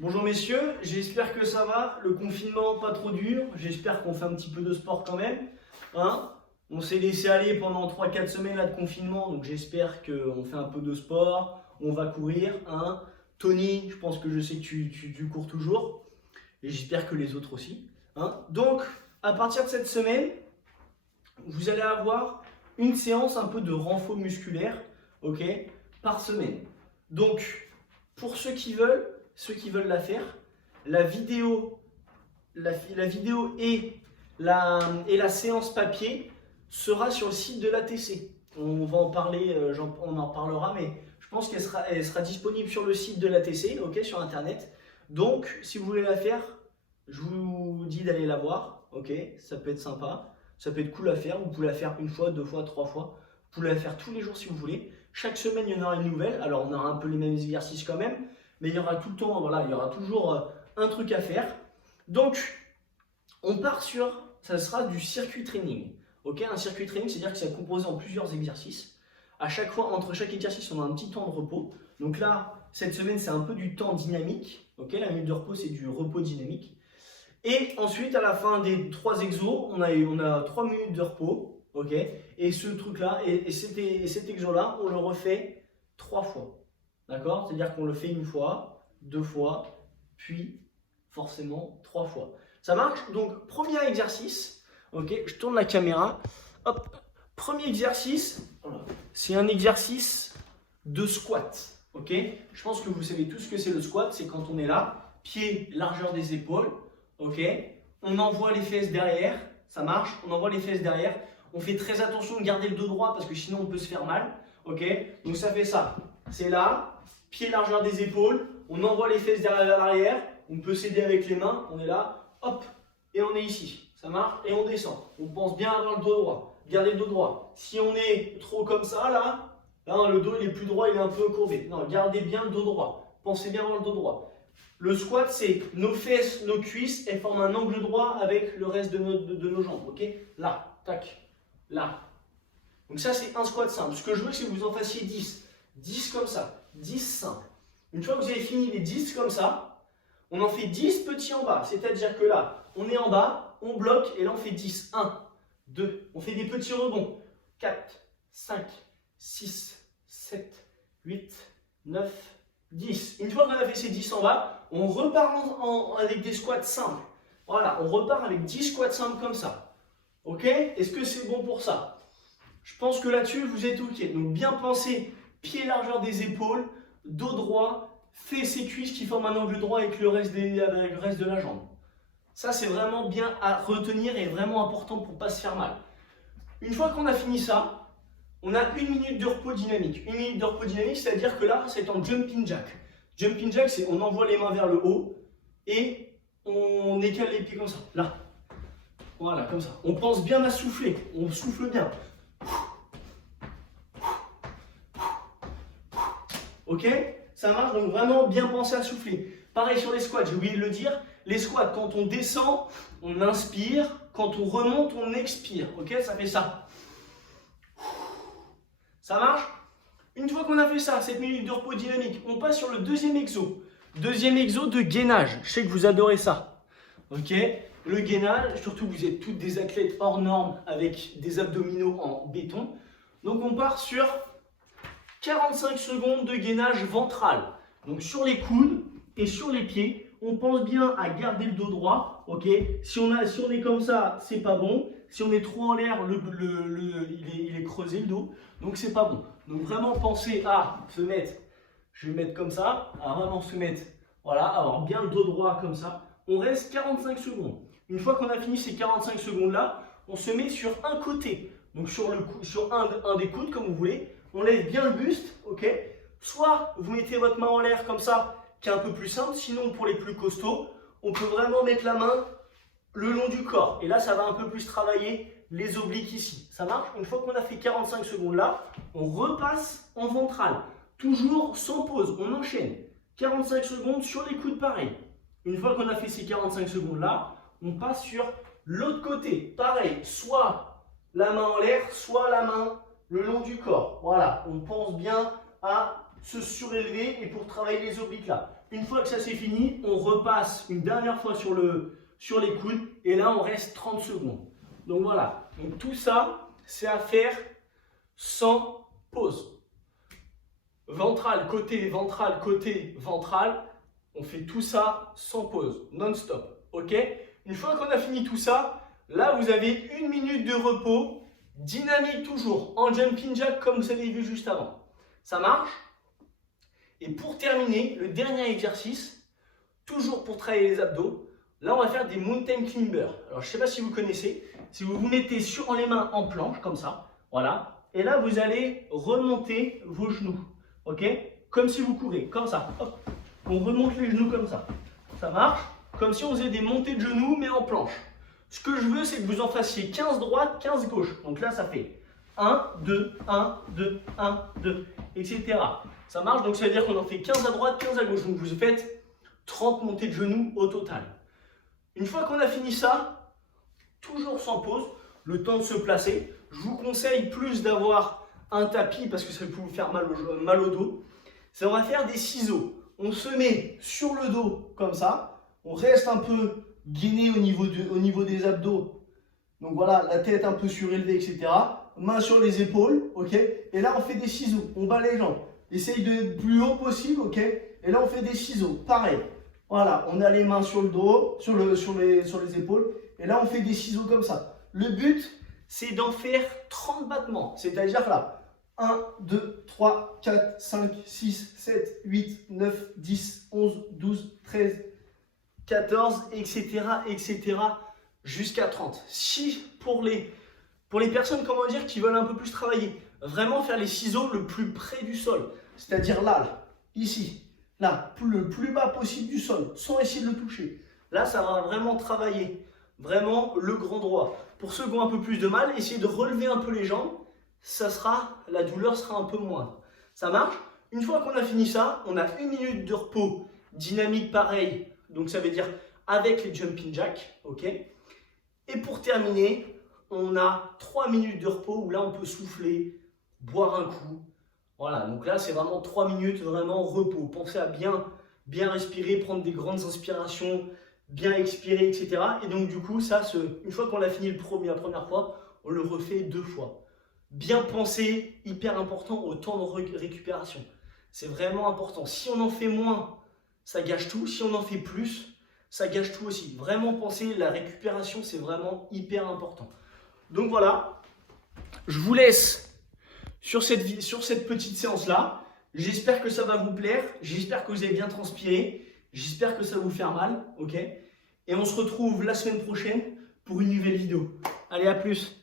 Bonjour messieurs, j'espère que ça va, le confinement pas trop dur, j'espère qu'on fait un petit peu de sport quand même. Hein, on s'est laissé aller pendant 3-4 semaines là, de confinement, donc j'espère qu'on fait un peu de sport, on va courir. Hein. Tony, je sais que tu cours toujours, et j'espère que les autres aussi. Hein. Donc, à partir de cette semaine, vous allez avoir une séance un peu de renfort musculaire, ok, par semaine. Donc, pour ceux qui veulent la faire, la vidéo et la séance papier sera sur le site de l'ATC. On va en parler, on en parlera, mais je pense qu'elle sera disponible sur le site de l'ATC, ok, sur internet. Donc, si vous voulez la faire, je vous dis d'aller la voir, ok, ça peut être sympa, ça peut être cool à faire. Vous pouvez la faire une fois, deux fois, trois fois. Vous pouvez la faire tous les jours si vous voulez. Chaque semaine, il y en aura une nouvelle. Alors, on aura un peu les mêmes exercices quand même, mais il y aura tout le temps, voilà, il y aura toujours un truc à faire. Donc, on part sur, ça sera du circuit training. Ok, un circuit training, c'est-à-dire que c'est composé en plusieurs exercices. À chaque fois, entre chaque exercice, on a un petit temps de repos. Donc là, cette semaine, c'est un peu du temps dynamique. Ok, la minute de repos, c'est du repos dynamique. Et ensuite, à la fin des 3 exos, on a 3 minutes de repos. Ok, et ce truc-là, et cet exo-là, on le refait 3 fois. D'accord? C'est-à-dire qu'on le fait une fois, 2 fois, puis forcément 3 fois. Ça marche? Donc, premier exercice. Ok, je tourne la caméra. Hop, premier exercice, voilà. C'est un exercice de squat. Ok, je pense que vous savez tous ce que c'est le squat. C'est quand on est là, pied, largeur des épaules. Ok, on envoie les fesses derrière. Ça marche? On envoie les fesses derrière. On fait très attention de garder le dos droit parce que sinon on peut se faire mal. Ok, donc ça fait ça. C'est là, pied, largeur des épaules. On envoie les fesses derrière l'arrière. On peut s'aider avec les mains. On est là, hop, et on est ici. Ça marche? Et on descend. On pense bien avoir le dos droit. Gardez le dos droit. Si on est trop comme ça, là, le dos il est plus droit, il est un peu courbé. Non, gardez bien le dos droit. Pensez bien avoir le dos droit. Le squat, c'est nos fesses, nos cuisses, elles forment un angle droit avec le reste de nos jambes. Ok? Là, tac, là. Donc ça, c'est un squat simple. Ce que je veux, c'est que vous en fassiez 10. 10 comme ça. 10 simples. Une fois que vous avez fini les 10 comme ça, on en fait 10 petits en bas. C'est-à-dire que là, on est en bas, on bloque, et là, on fait 10. 1, 2. On fait des petits rebonds. 4, 5, 6, 7, 8, 9, 10. Une fois qu'on a fait ces 10 en bas, on repart avec des squats simples. Voilà, on repart avec 10 squats simples comme ça. Ok? Est-ce que c'est bon pour ça? Je pense que là-dessus, vous êtes ok. Donc bien penser, pied largeur des épaules, dos droit, fesses et cuisses qui forment un angle droit avec le reste de la jambe. Ça, c'est vraiment bien à retenir et vraiment important pour ne pas se faire mal. Une fois qu'on a fini ça, on a une minute de repos dynamique. Une minute de repos dynamique, c'est-à-dire que là, c'est en jumping jack. Jumping jack, c'est on envoie les mains vers le haut et on écale les pieds comme ça. Là. Voilà, comme ça. On pense bien à souffler. On souffle bien. Ok? Ça marche, donc vraiment bien penser à souffler. Pareil sur les squats, j'ai oublié de le dire. Les squats, quand on descend, on inspire. Quand on remonte, on expire. Ok? Ça fait ça. Ça marche? Une fois qu'on a fait ça, cette minute de repos dynamique, on passe sur le deuxième exo. Deuxième exo de gainage. Je sais que vous adorez ça. Ok? Le gainage, surtout vous êtes toutes des athlètes hors normes avec des abdominaux en béton. Donc on part sur 45 secondes de gainage ventral. Donc sur les coudes et sur les pieds, on pense bien à garder le dos droit. Ok? Si on est comme ça, c'est pas bon. Si on est trop en l'air, il est creusé le dos. Donc c'est pas bon. Donc vraiment pensez à se mettre, je vais mettre comme ça, à vraiment se mettre, voilà, avoir bien le dos droit comme ça. On reste 45 secondes. Une fois qu'on a fini ces 45 secondes là, on se met sur un côté. Donc sur un des coudes comme vous voulez. On lève bien le buste, ok? Soit vous mettez votre main en l'air comme ça, qui est un peu plus simple. Sinon pour les plus costauds, on peut vraiment mettre la main le long du corps. Et là, ça va un peu plus travailler les obliques ici. Ça marche? Une fois qu'on a fait 45 secondes là, on repasse en ventral. Toujours sans pause, on enchaîne. 45 secondes sur les coudes pareil. Une fois qu'on a fait ces 45 secondes là, on passe sur l'autre côté. Pareil, soit la main en l'air, soit la main le long du corps. Voilà, on pense bien à se surélever et pour travailler les obliques là. Une fois que ça c'est fini, on repasse une dernière fois sur les coudes et là on reste 30 secondes. Donc voilà, donc tout ça c'est à faire sans pause. Ventral, côté, ventral, côté, ventral. On fait tout ça sans pause, non-stop. Ok? Une fois qu'on a fini tout ça, là vous avez 1 minute de repos, dynamique toujours, en jumping jack comme vous avez vu juste avant. Ça marche? Et pour terminer, le dernier exercice, toujours pour travailler les abdos, là on va faire des mountain climbers. Alors je ne sais pas si vous connaissez, si vous vous mettez sur les mains en planche, comme ça, voilà, et là vous allez remonter vos genoux, ok? Comme si vous courez, comme ça, hop, on remonte les genoux comme ça. Ça marche? Comme si on faisait des montées de genoux, mais en planche. Ce que je veux, c'est que vous en fassiez 15 droite, 15 gauche. Donc là, ça fait 1, 2, 1, 2, 1, 2, etc. Ça marche, donc ça veut dire qu'on en fait 15 à droite, 15 à gauche. Donc vous faites 30 montées de genoux au total. Une fois qu'on a fini ça, toujours sans pause, le temps de se placer. Je vous conseille plus d'avoir un tapis parce que ça peut vous faire mal au dos. Ça, on va faire des ciseaux. On se met sur le dos comme ça. On reste un peu gainé au niveau des abdos. Donc voilà, la tête un peu surélevée, etc. Main sur les épaules, ok? Et là, on fait des ciseaux. On bat les jambes. Essaye d'être le plus haut possible, ok? Et là, on fait des ciseaux. Pareil. Voilà, on a les mains sur le dos, sur les épaules. Et là, on fait des ciseaux comme ça. Le but, c'est d'en faire 30 battements. C'est-à-dire là, 1, 2, 3, 4, 5, 6, 7, 8, 9, 10, 11, 12, 13, 14, etc., etc., jusqu'à 30. Si pour les personnes, comment dire, qui veulent un peu plus travailler, vraiment faire les ciseaux le plus près du sol, c'est-à-dire là, ici, là, le plus bas possible du sol, sans essayer de le toucher. Là, ça va vraiment travailler, vraiment le grand droit. Pour ceux qui ont un peu plus de mal, essayez de relever un peu les jambes, la douleur sera un peu moindre. Ça marche? Une fois qu'on a fini ça, on a 1 minute de repos, dynamique pareil, donc ça veut dire avec les jumping jacks, ok? Et pour terminer, on a 3 minutes de repos où là on peut souffler, boire un coup. Voilà, donc là c'est vraiment 3 minutes vraiment repos. Pensez à bien respirer, prendre des grandes inspirations, bien expirer, etc. Et donc du coup, ça, une fois qu'on a fini la première fois, on le refait 2 fois. Bien penser, hyper important, au temps de récupération. C'est vraiment important. Si on en fait moins, ça gâche tout. Si on en fait plus, ça gâche tout aussi. Vraiment penser, la récupération, c'est vraiment hyper important. Donc voilà, je vous laisse sur cette petite séance-là. J'espère que ça va vous plaire. J'espère que vous avez bien transpiré. J'espère que ça va vous faire mal, ok? Et on se retrouve la semaine prochaine pour une nouvelle vidéo. Allez, à plus!